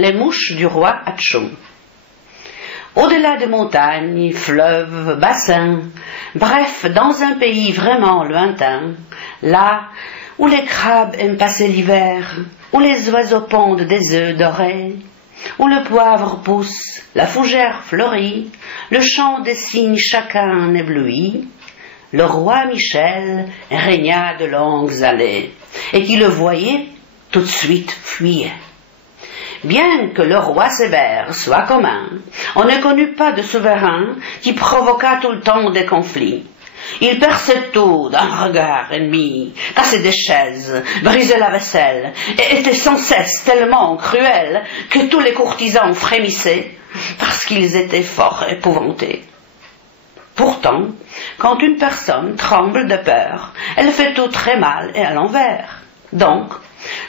Les mouches du roi Hatchoum. Au-delà des montagnes, fleuves, bassins, bref, dans un pays vraiment lointain, là où les crabes aiment passer l'hiver, où les oiseaux pondent des œufs dorés, où le poivre pousse, la fougère fleurit, le chant des cygnes chacun ébloui, le roi Michel régna de longues années, et qui le voyait tout de suite fuyait. Bien que le roi sévère soit commun, on ne connut pas de souverain qui provoqua tout le temps des conflits. Il perçait tout d'un regard ennemi, cassait des chaises, brisait la vaisselle, et était sans cesse tellement cruel que tous les courtisans frémissaient, parce qu'ils étaient fort épouvantés. Pourtant, quand une personne tremble de peur, elle fait tout très mal et à l'envers. Donc,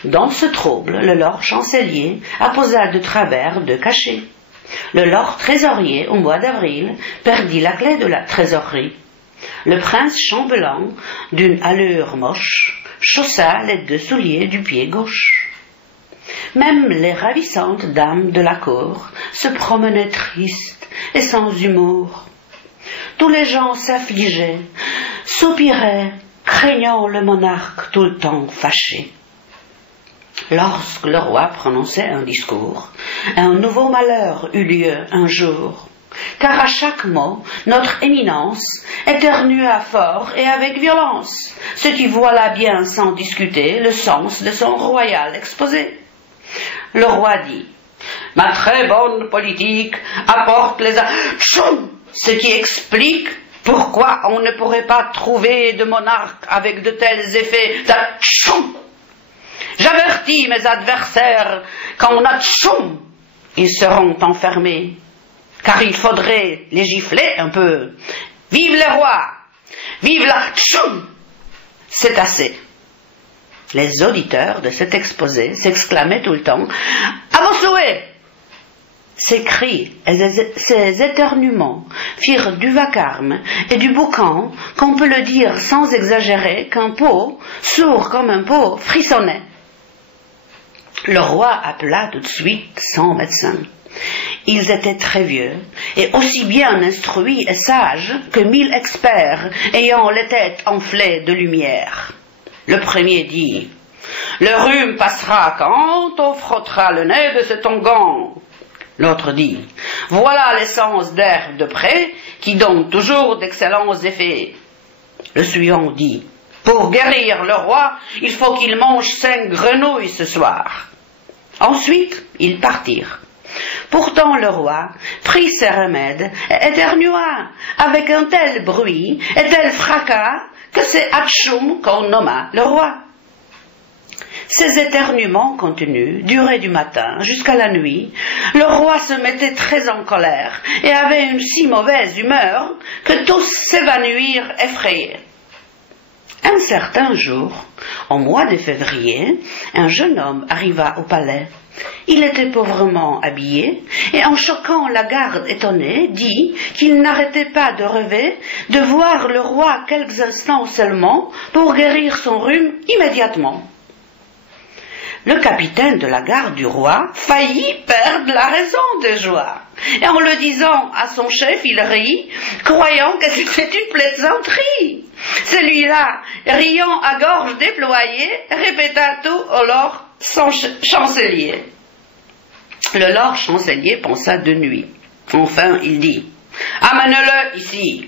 dans ce trouble, le lord chancelier apposa de travers 2 cachets. Le lord trésorier, au mois d'avril, perdit la clé de la trésorerie. Le prince chambellan, d'une allure moche, chaussa les 2 souliers du pied gauche. Même les ravissantes dames de la cour se promenaient tristes et sans humour. Tous les gens s'affligeaient, soupiraient, craignant le monarque tout le temps fâché. Lorsque le roi prononçait un discours, un nouveau malheur eut lieu un jour, car à chaque mot, notre éminence éternua fort et avec violence, ce qui voilà bien sans discuter le sens de son royal exposé. Le roi dit: « Ma très bonne politique apporte les ce qui explique pourquoi on ne pourrait pas trouver de monarque avec de tels effets J'avertis mes adversaires qu'en atchoum, ils seront enfermés, car il faudrait les gifler un peu. Vive les rois! Vive la tchoum! C'est assez. » Les auditeurs de cet exposé s'exclamaient tout le temps: « À vos souhaits !» Ces cris et ces éternuements firent du vacarme et du boucan qu'on peut le dire sans exagérer qu'un pot, sourd comme un pot, frissonnait. Le roi appela tout de suite 100 médecins. Ils étaient très vieux et aussi bien instruits et sages que 1000 experts ayant les têtes enflées de lumière. Le premier dit: « Le rhume passera quand on frottera le nez de cet onguent. » L'autre dit: « Voilà l'essence d'herbe de pré qui donne toujours d'excellents effets. » Le suivant dit: « Pour guérir le roi, il faut qu'il mange 5 grenouilles ce soir. » Ensuite, ils partirent. Pourtant le roi prit ses remèdes et éternua avec un tel bruit et tel fracas que c'est Hatchoum qu'on nomma le roi. Ces éternuements continus duraient du matin jusqu'à la nuit. Le roi se mettait très en colère et avait une si mauvaise humeur que tous s'évanouirent effrayés. Un certain jour, au mois de février, un jeune homme arriva au palais. Il était pauvrement habillé et en choquant la garde étonnée, dit qu'il n'arrêtait pas de rêver de voir le roi quelques instants seulement pour guérir son rhume immédiatement. Le capitaine de la garde du roi faillit perdre la raison de joie. Et en le disant à son chef, il rit, croyant que c'était une plaisanterie. Celui-là, riant à gorge déployée, répéta tout au lord chancelier. Le lord chancelier pensa de nuit. Enfin, il dit: « Amène-le ici. »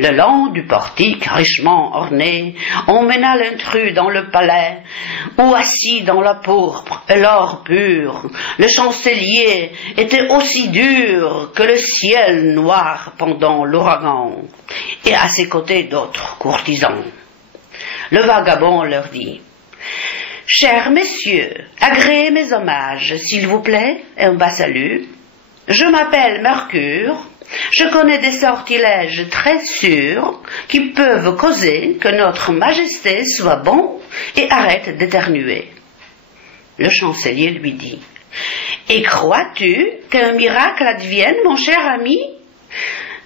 Le long du portique richement orné, on mena l'intrus dans le palais, où assis dans la pourpre et l'or pur, le chancelier était aussi dur que le ciel noir pendant l'ouragan, et à ses côtés d'autres courtisans. Le vagabond leur dit: « Chers messieurs, agréez mes hommages, s'il vous plaît, et un bas salut. Je m'appelle Mercure. Je connais des sortilèges très sûrs qui peuvent causer que notre majesté soit bon et arrête d'éternuer. » Le chancelier lui dit: « Et crois-tu qu'un miracle advienne, mon cher ami ?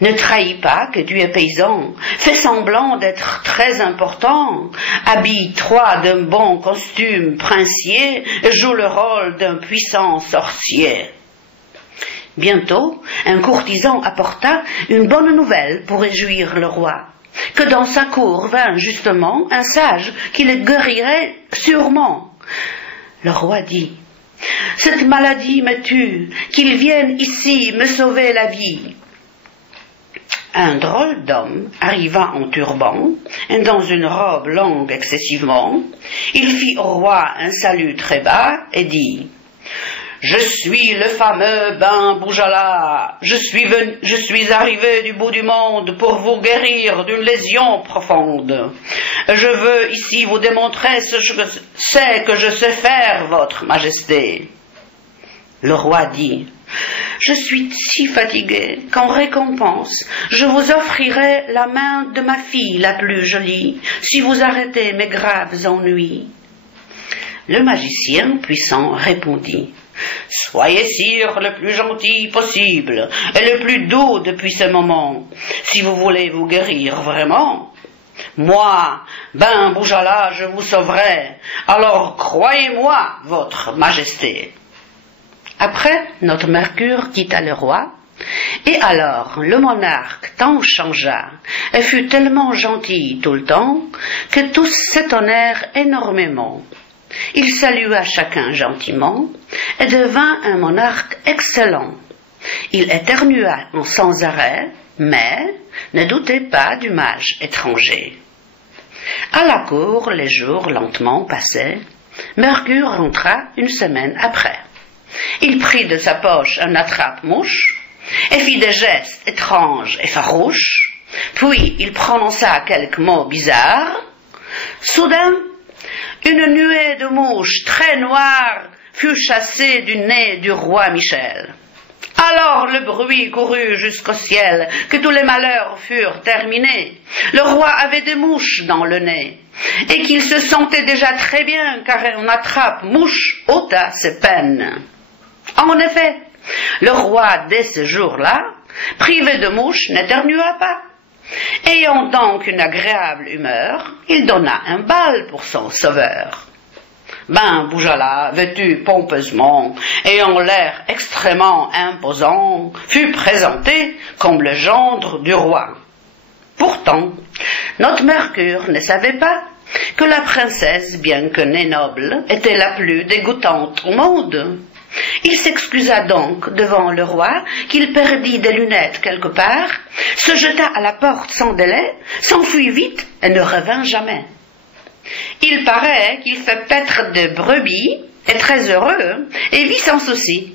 Ne trahis pas que tu es paysan, fais semblant d'être très important, habille-toi d'un bon costume princier et joue le rôle d'un puissant sorcier. Bientôt, un courtisan apporta une bonne nouvelle pour réjouir le roi, que dans sa cour vint justement un sage qui le guérirait sûrement. Le roi dit: « Cette maladie me tue, qu'il vienne ici me sauver la vie. » Un drôle d'homme arriva en turban et dans une robe longue excessivement. Il fit au roi un salut très bas et dit: « Je suis le fameux Ben Boujala. Je suis arrivé du bout du monde pour vous guérir d'une lésion profonde. Je veux ici vous démontrer ce que je sais faire, votre majesté. » Le roi dit: « Je suis si fatigué qu'en récompense, je vous offrirai la main de ma fille la plus jolie, si vous arrêtez mes graves ennuis. » Le magicien puissant répondit: « Soyez sire le plus gentil possible et le plus doux depuis ce moment, si vous voulez vous guérir vraiment. Moi, Ben Boujala, je vous sauverai, alors croyez-moi, votre majesté. » Après, notre Mercure quitta le roi, et alors le monarque tant changea et fut tellement gentil tout le temps que tous s'étonnèrent énormément. Il salua chacun gentiment et devint un monarque excellent. Il éternua sans arrêt, mais ne doutait pas du mage étranger. À la cour, les jours lentement passaient. Mercure rentra une semaine après. Il prit de sa poche un attrape-mouche et fit des gestes étranges et farouches. Puis il prononça quelques mots bizarres. Soudain, une nuée de mouches très noires fut chassée du nez du roi Michel. Alors le bruit courut jusqu'au ciel que tous les malheurs furent terminés. Le roi avait des mouches dans le nez et qu'il se sentait déjà très bien car un attrape-mouche ôta ses peines. En effet, le roi, dès ce jour-là, privé de mouches, n'éternua pas. Ayant donc une agréable humeur, il donna un bal pour son sauveur. Ben Boujala, vêtu pompeusement, ayant l'air extrêmement imposant, fut présenté comme le gendre du roi. Pourtant, notre Mercure ne savait pas que la princesse, bien que née noble, était la plus dégoûtante au monde. Il s'excusa donc devant le roi qu'il perdit des lunettes quelque part, se jeta à la porte sans délai, s'enfuit vite et ne revint jamais. Il paraît qu'il fait paître de brebis, est très heureux et vit sans souci.